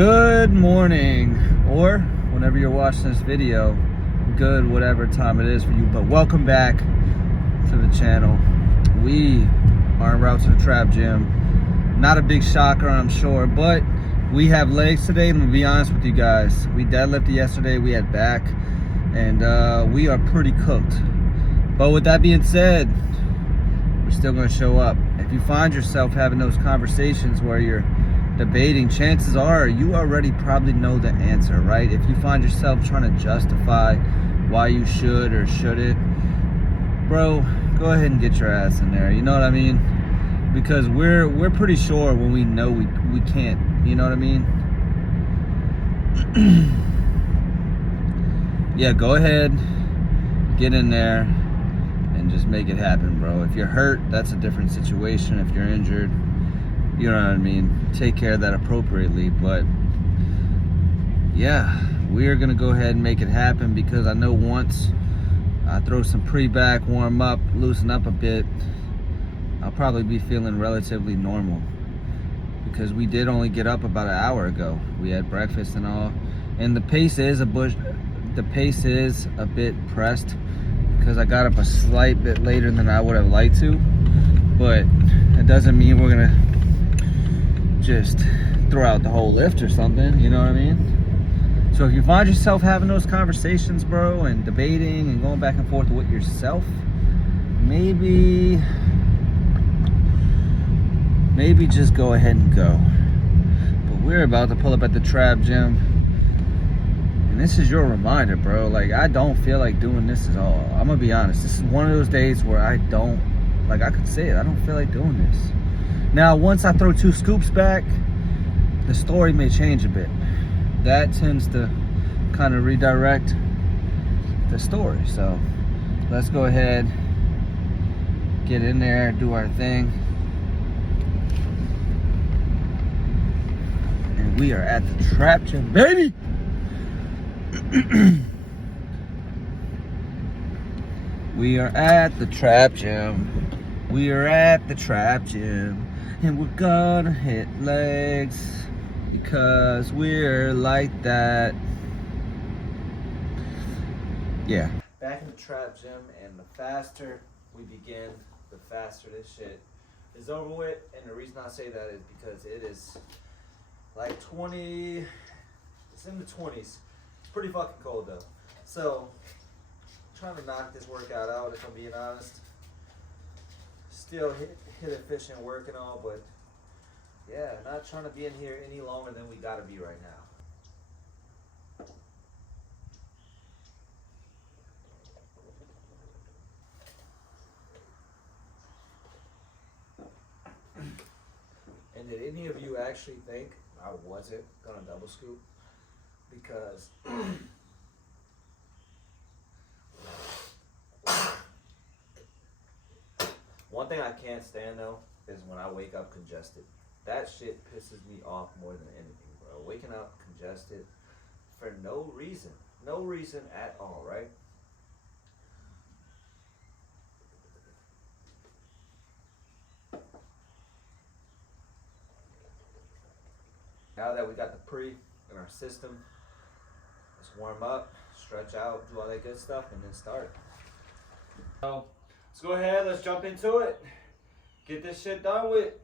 Good morning, or whenever you're watching this video, good whatever time it is for you. But welcome back to the channel. We are en route to the trap gym. Not a big shocker, I'm sure, but we have legs today. I'm gonna be honest with you guys. We deadlifted yesterday, we had back, and we are pretty cooked. But with that being said, we're still gonna show up. If you find yourself having those conversations where you're debating, chances are you already probably know the answer, right? If you find yourself trying to justify why you should or shouldn't, bro, go ahead and get your ass in there. You know what I mean? Because we're pretty sure when we know we can't. You know what I mean? Yeah, go ahead, get in there, and just make it happen, bro. If you're hurt, that's a different situation. If you're injured, you know what I mean, take care of that appropriately. But yeah, we are gonna go ahead and make it happen, because I know once I throw some pre-back, warm up, loosen up a bit, I'll probably be feeling relatively normal, because we did only get up about an hour ago. We had breakfast and all, and the pace is a bit pressed, because I got up a slight bit later than I would have liked to. But it doesn't mean we're gonna just throw out the whole lift or something, you know what I mean? So if you find yourself having those conversations, bro, and debating and going back and forth with yourself, maybe just go ahead and go. But we're about to pull up at the trap gym, and this is your reminder, bro. Like, I don't feel like doing this at all. I'm gonna be honest, this is one of those days where I could say it, I don't feel like doing this. Now, once I throw 2 scoops back, the story may change a bit. That tends to kind of redirect the story. So let's go ahead, get in there, do our thing. And we are at the trap gym, baby! We are at the trap gym. We are at the trap gym. And we're gonna hit legs, because we're like that. Yeah. Back in the trap gym, and the faster we begin, the faster this shit is over with. And the reason I say that is because it is like it's in the 20s. It's pretty fucking cold though. So, I'm trying to knock this workout out, if I'm being honest. Still hit efficient work and all, but yeah, not trying to be in here any longer than we gotta be right now. And did any of you actually think I wasn't gonna double scoop? Because one thing I can't stand though is when I wake up congested. That shit pisses me off more than anything, bro. Waking up congested for no reason. No reason at all, right? Now that we got the pre in our system, let's warm up, stretch out, do all that good stuff, and then start. So, let's go ahead, let's jump into it. Get this shit done with.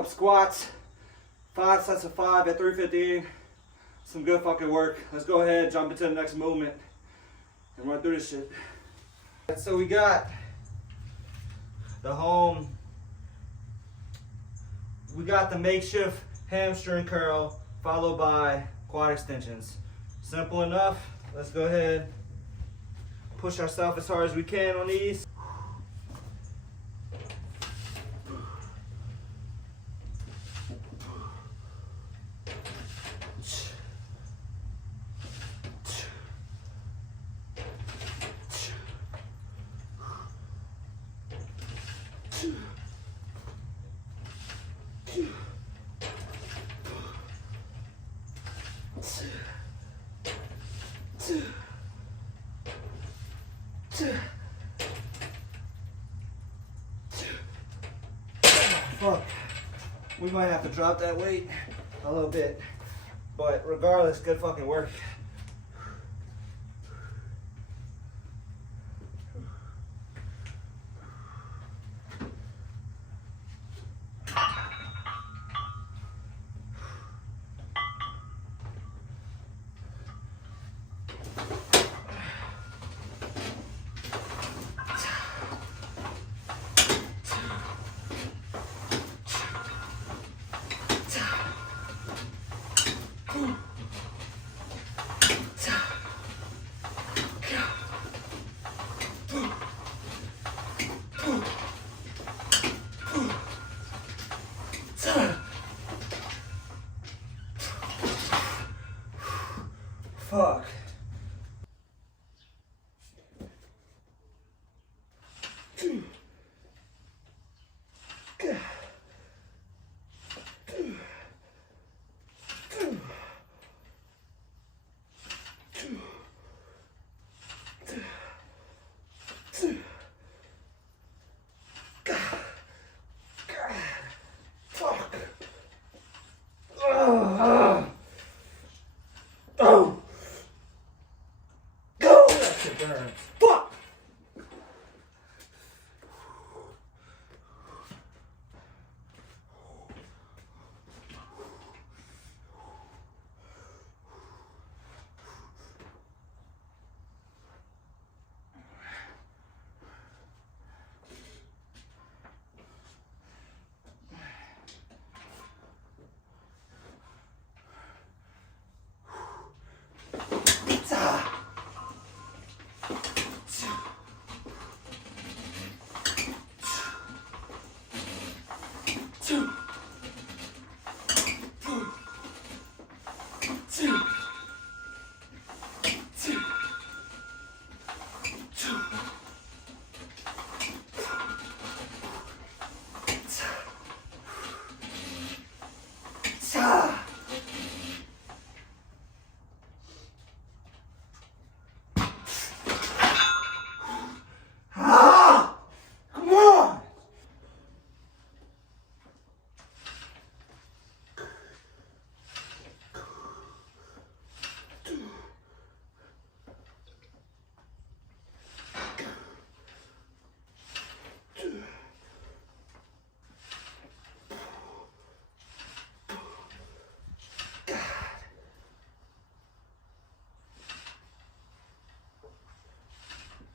up squats, 5 sets of 5 at 315. Some good fucking work. Let's go ahead, jump into the next movement and run through this shit. So we got the home, we got the makeshift hamstring curl followed by quad extensions. Simple enough. Let's go ahead, push ourselves as hard as we can on these. Fuck. We might have to drop that weight a little bit, but regardless, good fucking work. Fuck.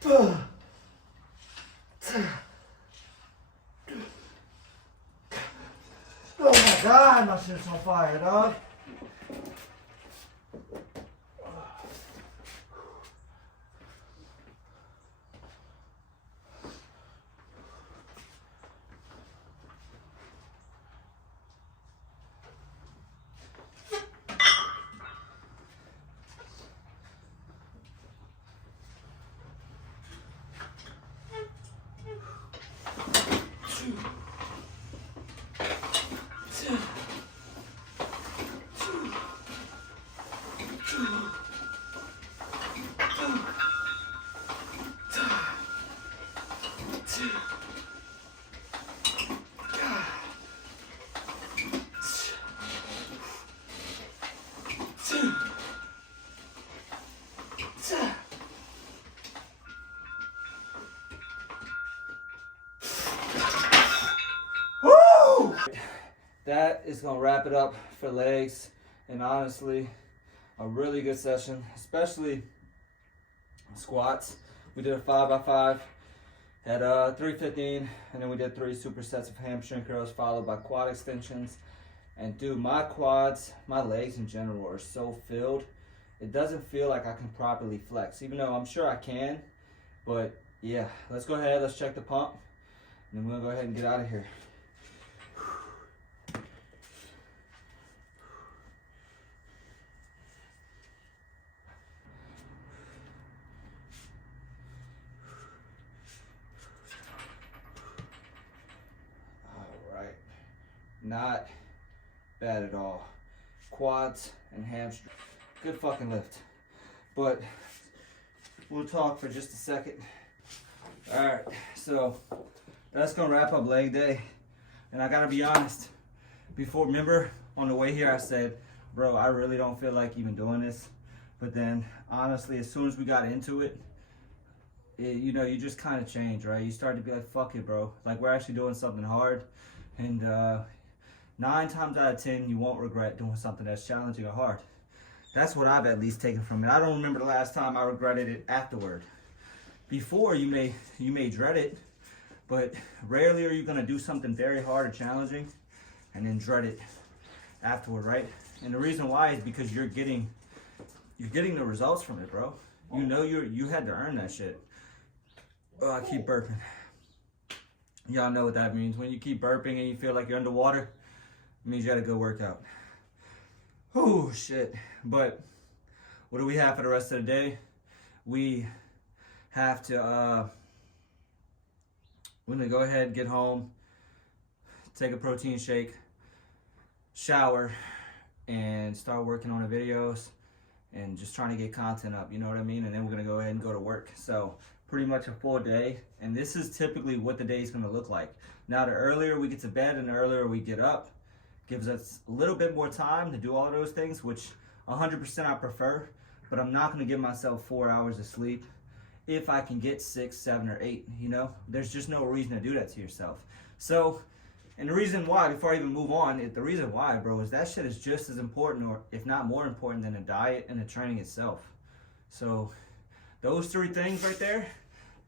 Fuck! Oh my God, my shit's on fire, dog. is gonna wrap it up for legs. And honestly, a really good session, especially squats. We did a 5x5 at 315, and then we did 3 supersets of hamstring curls followed by quad extensions. And dude, my quads, my legs in general are so filled. It doesn't feel like I can properly flex, even though I'm sure I can. But yeah, let's go ahead, let's check the pump, and then we'll go ahead and get out of here. All right, not bad at all. Quads and hamstring, good fucking lift. But we'll talk for just a second. All right, so that's gonna wrap up leg day. And I gotta be honest, before, remember on the way here I said, bro, I really don't feel like even doing this. But then honestly, as soon as we got into it, you know, you just kind of change, right? You start to be like, fuck it, bro. Like, we're actually doing something hard. And 9 times out of 10, you won't regret doing something that's challenging or hard. That's what I've at least taken from it. I don't remember the last time I regretted it afterward. Before, you may dread it, but rarely are you gonna do something very hard or challenging and then dread it afterward, right? And the reason why is because you're getting the results from it, bro. You know you had to earn that shit. Oh, I keep burping. Y'all know what that means. When you keep burping and you feel like you're underwater, it means you had a good workout. Oh shit. But what do we have for the rest of the day? We have to we're gonna go ahead, get home, take a protein shake, shower, and start working on the videos and just trying to get content up, you know what I mean? And then we're gonna go ahead and go to work. So pretty much a full day, and this is typically what the day is gonna look like. Now, the earlier we get to bed and the earlier we get up gives us a little bit more time to do all those things, which 100% I prefer, but I'm not gonna give myself 4 hours of sleep if I can get 6, 7, or 8, you know? There's just no reason to do that to yourself. So, and the reason why, before I even move on, the reason why, bro, is that shit is just as important, or if not more important, than the diet and the training itself. So, those 3 things right there,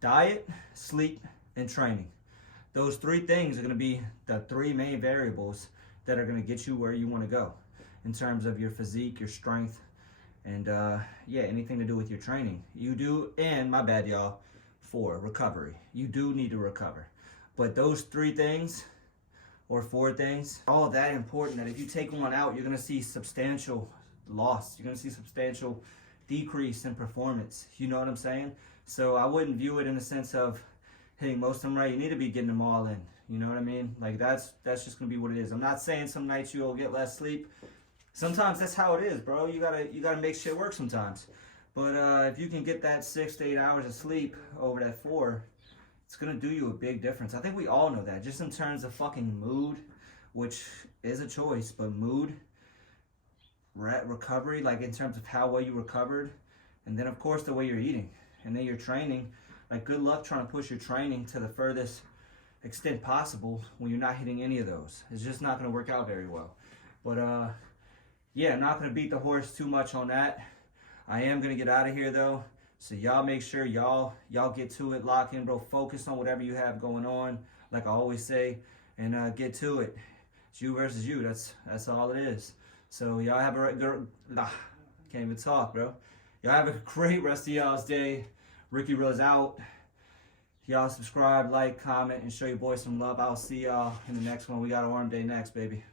diet, sleep, and training. Those 3 things are gonna be the 3 main variables that are gonna get you where you wanna go in terms of your physique, your strength, and yeah, anything to do with your training. You do, and my bad, y'all, 4, recovery. You do need to recover. But those 3 things, or 4 things, all that important that if you take one out, you're gonna see substantial loss. You're gonna see substantial decrease in performance. You know what I'm saying? So I wouldn't view it in the sense of hitting most of them right. You need to be getting them all in. You know what I mean? Like, that's just gonna be what it is. I'm not saying some nights you'll get less sleep. Sometimes that's how it is, bro. You gotta make shit work sometimes. But if you can get that 6 to 8 hours of sleep over that 4, it's gonna do you a big difference. I think we all know that. Just in terms of fucking mood, which is a choice, but mood, recovery, like in terms of how well you recovered, and then of course the way you're eating, and then your training. Like, good luck trying to push your training to the furthest extent possible when you're not hitting any of those. It's just not gonna work out very well. But yeah, I'm not gonna beat the horse too much on that. I am gonna get out of here though. So y'all make sure y'all get to it, lock in, bro. Focus on whatever you have going on, like I always say, and get to it. It's you versus you. That's all it is. So y'all have a can't even talk, bro. Y'all have a great rest of y'all's day. Ricky Rose out. Y'all subscribe, like, comment, and show your boys some love. I'll see y'all in the next one. We got Arm Day next, baby.